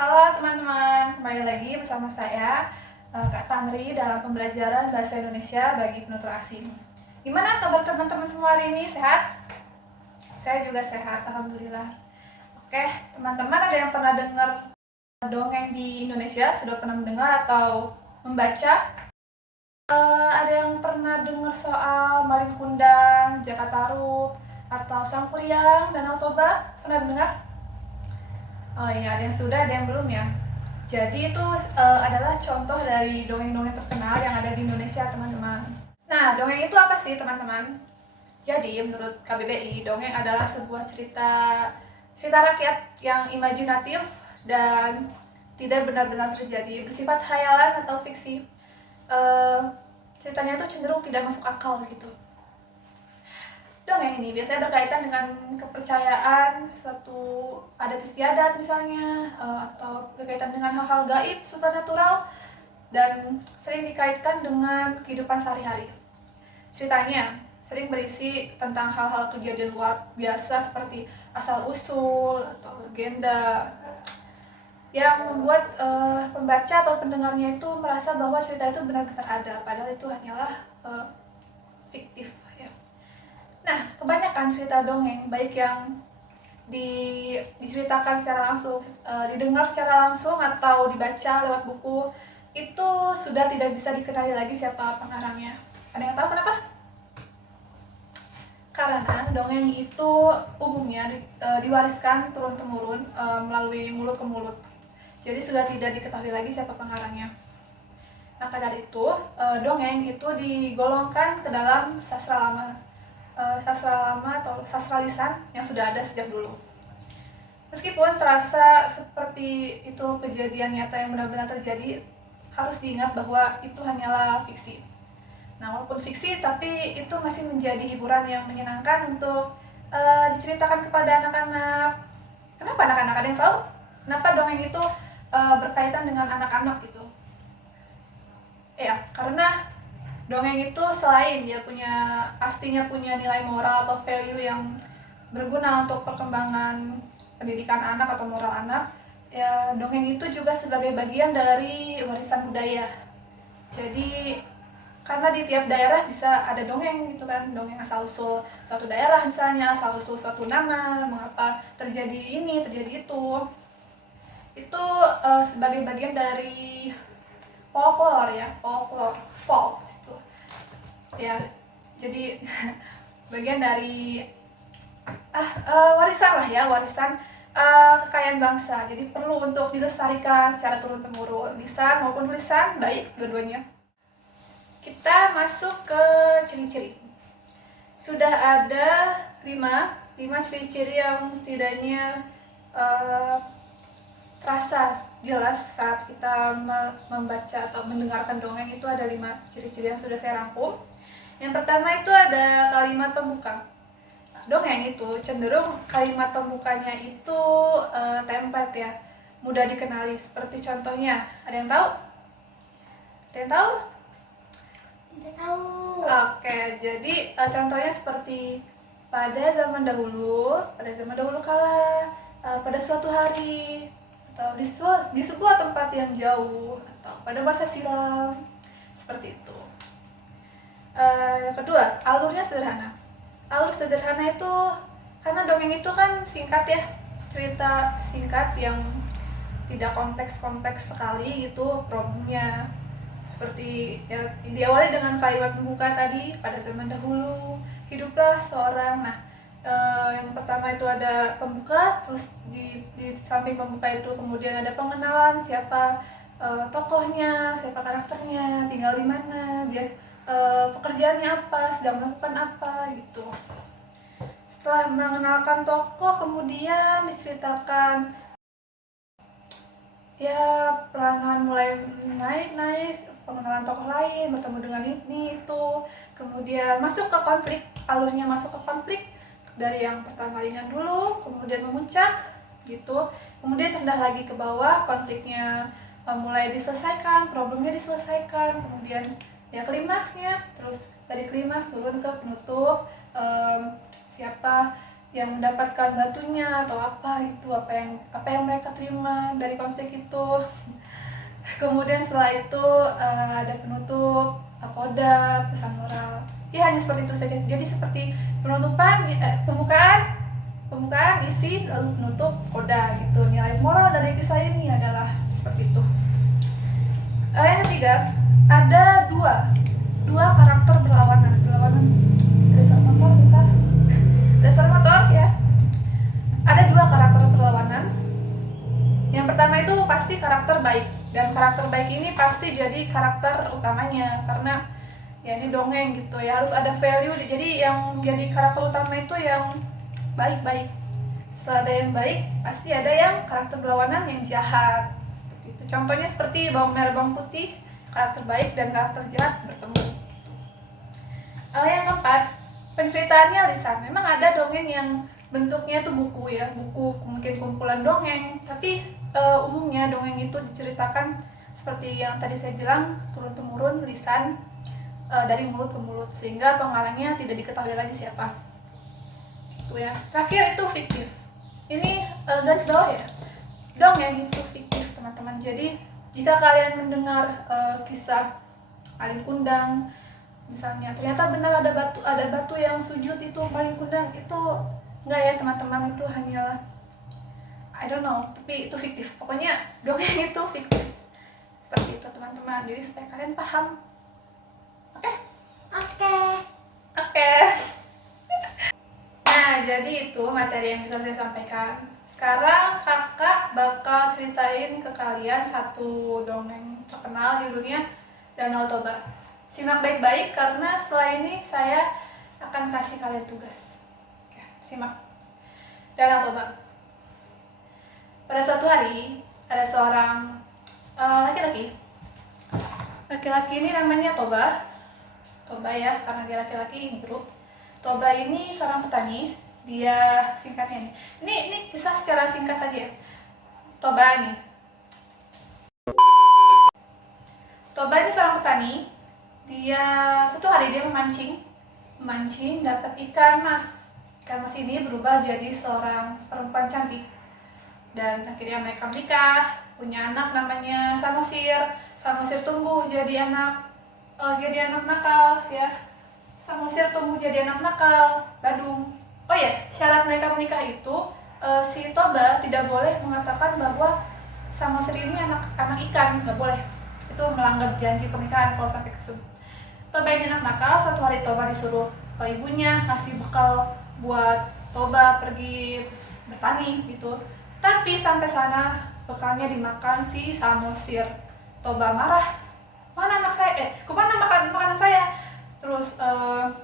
Halo teman-teman, kembali lagi bersama saya Kak Tanri dalam pembelajaran Bahasa Indonesia bagi penutur asing. Gimana kabar teman-teman semua hari ini? Sehat? Saya juga sehat, Alhamdulillah. Oke, teman-teman ada yang pernah dengar dongeng di Indonesia? Sudah pernah mendengar atau membaca? Ada yang pernah dengar soal Malin Kundang, Jaka Tarub, atau Sangkuriang, Danau Toba? Pernah dengar? Oh iya, ada yang sudah, ada yang belum ya. Jadi itu adalah contoh dari dongeng-dongeng terkenal yang ada di Indonesia, teman-teman. Nah, dongeng itu apa sih, teman-teman? Jadi, menurut KBBI, dongeng adalah sebuah cerita rakyat yang imajinatif dan tidak benar-benar terjadi, bersifat khayalan atau fiksi. Uh, Ceritanya itu cenderung tidak masuk akal gitu. Dongeng ini biasanya berkaitan dengan kepercayaan suatu adat istiadat misalnya, atau berkaitan dengan hal-hal gaib, supranatural, dan sering dikaitkan dengan kehidupan sehari-hari. Ceritanya sering berisi tentang hal-hal kejadian luar biasa seperti asal-usul atau legenda yang membuat pembaca atau pendengarnya itu merasa bahwa cerita itu benar-benar ada, padahal itu hanyalah fiktif. Nah, kebanyakan cerita dongeng, baik yang diceritakan secara langsung, didengar secara langsung atau dibaca lewat buku, itu sudah tidak bisa dikenali lagi siapa pengarangnya. Ada yang tahu kenapa? Karena dongeng itu umumnya diwariskan turun-temurun melalui mulut ke mulut. Jadi sudah tidak diketahui lagi siapa pengarangnya. Maka dari itu, dongeng itu digolongkan ke dalam sastra lama atau sastra lisan yang sudah ada sejak dulu. Meskipun terasa seperti itu kejadian nyata yang benar-benar terjadi, harus diingat bahwa itu hanyalah fiksi. Nah, walaupun fiksi, tapi itu masih menjadi hiburan yang menyenangkan untuk diceritakan kepada anak-anak. Kenapa anak-anak? Ada yang tahu? Kenapa dongeng itu berkaitan dengan anak-anak gitu? Ya, karena dongeng itu selain dia pastinya punya nilai moral atau value yang berguna untuk perkembangan pendidikan anak atau moral anak, ya dongeng itu juga sebagai bagian dari warisan budaya. Jadi karena di tiap daerah bisa ada dongeng gitu kan, dongeng asal usul suatu daerah misalnya, asal usul suatu nama, mengapa terjadi ini, terjadi itu sebagai bagian dari folklore ya, folk itu ya. Jadi bagian dari warisan lah ya, warisan kekayaan bangsa. Jadi perlu untuk dilestarikan secara turun temurun, lisan maupun tulisan, baik dua-duanya. Kita masuk ke ciri-ciri. Sudah ada 5 ciri-ciri yang setidaknya terasa jelas saat kita membaca atau mendengarkan dongeng. Itu ada 5 ciri-ciri yang sudah saya rangkum. Yang pertama itu ada kalimat pembuka. Dongeng itu cenderung kalimat pembukanya itu template ya, mudah dikenali. Seperti contohnya, ada yang tahu? Ada yang tahu? Tidak tahu. Oke, jadi contohnya seperti pada zaman dahulu kala, pada suatu hari, atau di sebuah tempat yang jauh, atau pada masa silam, seperti itu. Yang kedua, alurnya sederhana. Alur sederhana itu karena dongeng itu kan singkat ya, cerita singkat yang tidak kompleks sekali gitu problemnya. Seperti ya, diawali dengan kalimat pembuka tadi, pada zaman dahulu hiduplah seorang. Nah, yang pertama itu ada pembuka, terus di samping pembuka itu kemudian ada pengenalan siapa tokohnya, siapa karakternya, tinggal di mana, dia pekerjaannya apa, sedang melakukan apa gitu. Setelah mengenalkan tokoh, kemudian diceritakan ya perlahan mulai naik pengenalan tokoh lain, bertemu dengan ini itu, kemudian masuk ke konflik. Alurnya masuk ke konflik dari yang pertama ringan dulu, kemudian memuncak gitu, kemudian rendah lagi ke bawah, konfliknya mulai diselesaikan, problemnya diselesaikan, kemudian ya klimaksnya, terus dari klimaks turun ke penutup, siapa yang mendapatkan batunya atau apa itu, apa yang mereka terima dari konflik itu. Kemudian setelah itu ada penutup, koda, pesan moral. Ya hanya seperti itu saja. Jadi seperti pembukaan, isi, lalu penutup, koda gitu. Nilai moral dari kisah ini adalah seperti itu. Yang ketiga, ada dua karakter berlawanan. Ada suara motor, bentar. Ada suara motor ya. Ada dua karakter berlawanan. Yang pertama itu pasti karakter baik, dan karakter baik ini pasti jadi karakter utamanya karena ya ini dongeng gitu ya, harus ada value. Jadi yang jadi karakter utama itu yang baik-baik. Setelah ada yang baik, pasti ada yang karakter berlawanan yang jahat. Seperti itu. Contohnya seperti bawang merah bawang putih, karakter baik dan karakter jahat bertemu. Yang keempat, penceritaannya lisan. Memang ada dongeng yang bentuknya itu buku ya, buku mungkin kumpulan dongeng, tapi umumnya dongeng itu diceritakan seperti yang tadi saya bilang, turun-temurun lisan, dari mulut ke mulut, sehingga pengarangnya tidak diketahui lagi siapa. Itu ya. Terakhir itu fiktif. Ini garis bawah ya, dongeng itu fiktif teman-teman. Jadi jika kalian mendengar kisah Malin Kundang misalnya, ternyata benar ada batu yang sujud itu Malin Kundang, itu enggak ya teman-teman, itu hanyalah I don't know, tapi itu fiktif. Pokoknya dongeng itu fiktif. Seperti itu teman-teman. Jadi supaya kalian paham. Oke? Oke. Nah, jadi itu materi yang bisa saya sampaikan. Sekarang kakak bakal ceritain ke kalian satu dongeng terkenal, judulnya Danau Toba. Simak baik-baik karena setelah ini saya akan kasih kalian tugas. Oke, simak. Danau Toba. Pada suatu hari, ada seorang laki-laki. Laki-laki ini namanya Toba. Toba ya, karena dia laki-laki grup. Toba ini seorang petani. Dia singkatnya nih. Ini kisah secara singkat saja ya. Toba nih. Toba ini seorang petani. Dia suatu hari dia memancing dapat ikan mas. Ikan mas ini berubah jadi seorang perempuan cantik. Dan akhirnya mereka menikah, punya anak namanya Samosir. Samosir tumbuh jadi anak nakal ya. Samosir tumbuh jadi anak nakal, badung. Oh ya, syarat mereka menikah itu si Toba tidak boleh mengatakan bahwa Samosir ini anak ikan, nggak boleh. Itu melanggar janji pernikahan kalau sampai kesebut. Toba ini anak nakal. Suatu hari Toba disuruh ibunya ngasih bekal buat Toba pergi bertani gitu. Tapi sampai sana bekalnya dimakan si Samosir. Toba marah, mana anak saya? Kemana makanan saya? Terus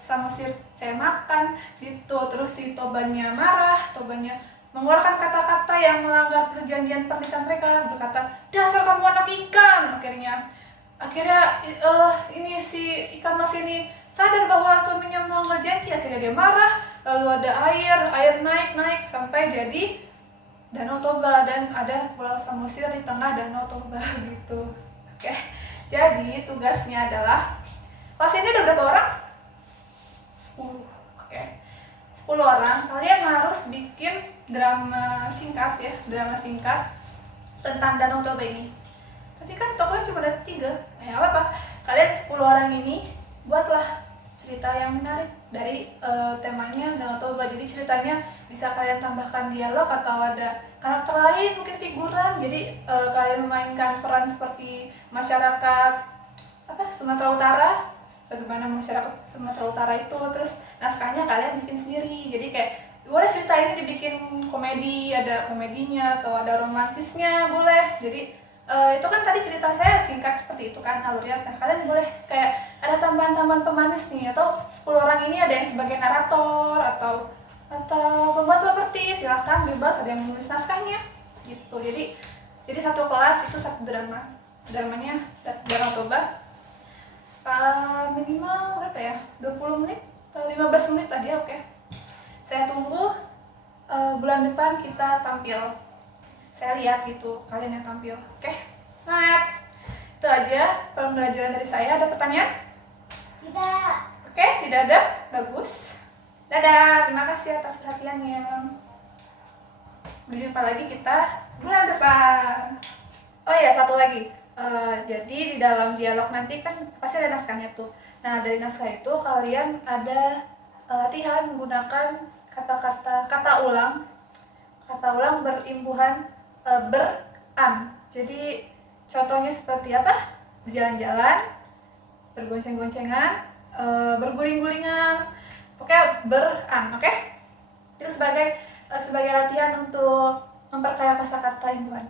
Samosir, saya makan gitu. Terus si Tobanya marah, Tobanya mengeluarkan kata-kata yang melanggar perjanjian pernikahan mereka, berkata, dasar kamu anak ikan. Akhirnya ini si ikan mas ini sadar bahwa suaminya melanggar janji. Akhirnya dia marah, lalu ada air naik sampai jadi Danau Toba, dan ada Pulau Samosir di tengah Danau Toba gitu. Oke, jadi tugasnya adalah, pas ini ada berapa orang? 10. Oke, 10 orang. Kalian harus bikin drama singkat tentang Danau Toba ini. Tapi kan tokohnya cuma ada 3. Apa-apa. Kalian 10 orang ini buatlah cerita yang menarik dari temanya Danau Toba. Jadi ceritanya bisa kalian tambahkan dialog atau ada karakter lain, mungkin figuran. Jadi kalian memainkan peran seperti masyarakat Sumatera Utara, bagaimana masyarakat Sumatera Utara itu. Terus naskahnya kalian bikin sendiri. Jadi kayak boleh cerita ini dibikin komedi, ada komedinya atau ada romantisnya, boleh. Jadi itu kan tadi cerita saya singkat seperti itu kan alurnya. Nah, kalian boleh kayak ada tambahan-tambahan pemanis nih, atau 10 orang ini ada yang sebagai narator atau pembuat properti, silakan bebas, ada yang menulis naskahnya gitu. Jadi satu kelas itu satu dramanya Danau Toba, minimal berapa ya, 20 menit atau 15 menit tadi. Oke. Saya tunggu bulan depan kita tampil, saya lihat gitu kalian yang tampil. Oke, semangat. Itu aja pembelajaran dari saya. Ada pertanyaan? Tidak. Oke, tidak ada. Bagus. Dadah, terima kasih atas perhatiannya. Berjumpa lagi kita bulan depan. Oh iya, satu lagi. Jadi di dalam dialog nanti kan pasti ada naskahnya tuh. Nah, dari naskah itu kalian ada latihan menggunakan kata ulang. Kata ulang berimbuhan beran. Jadi contohnya seperti apa? Berjalan-jalan, bergonceng-goncengan, berguling-gulingan. Pokoknya beran, oke? Itu sebagai latihan untuk memperkaya kosakata imbuhan.